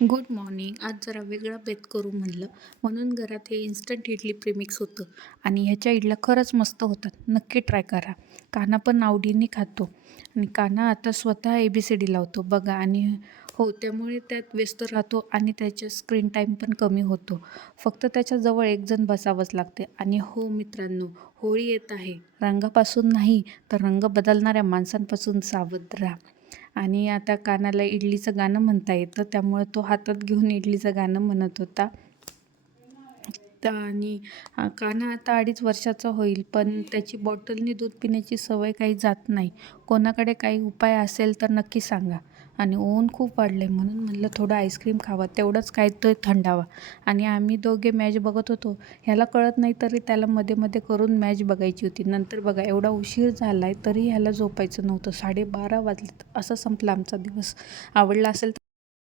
Good morning. आज जरा वेगळा बेत करू म्हणलं, म्हणून घरात हे इन्स्टंट इडली प्रीमिक्स होतं आणि ह्याच्या इडल्या खरंच मस्त होतात. नक्की ट्राय करा. कान्हा पण आवडीने खातो आणि कान्हा आता स्वतः ABCD लावतो बघा. आणि हो, त्यामुळे त्यात व्यस्त राहतो आणि त्याच्या स्क्रीन टाईम पण कमी होतो. फक्त त्याच्याजवळ एक जण बसावंच लागते. आणि हो मित्रांनो, होळी येत आहे. रंगापासून नाही तर रंग बदलणाऱ्या माणसांपासून सावध राहा. आणि आता कानाला इडलीचं गाणं म्हणता येतं, त्यामुळे तो हातात घेऊन इडलीचं गाणं म्हणत होता. आणि कान्हा आता 2.5 वर्षाचा होईल, पण त्याची बॉटलनी दूध पिण्याची सवय काही जात नाही. कोणाकडे काही उपाय असेल तर नक्की सांगा. आणि ऊन खूप वाढलं आहे, म्हणून म्हणलं थोडं आईस्क्रीम खावा, तेवढंच काय तो थंडावा. आणि आम्ही दोघे मॅच बघत होतो. ह्याला कळत नाही तरी त्याला मध्ये मध्ये करून मॅच बघायची होती. नंतर बघा, एवढा उशीर झाला आहे तरी ह्याला झोपायचं नव्हतं. 12:30 वाजलेत. असं संपला आमचा दिवस. आवडला असेल तर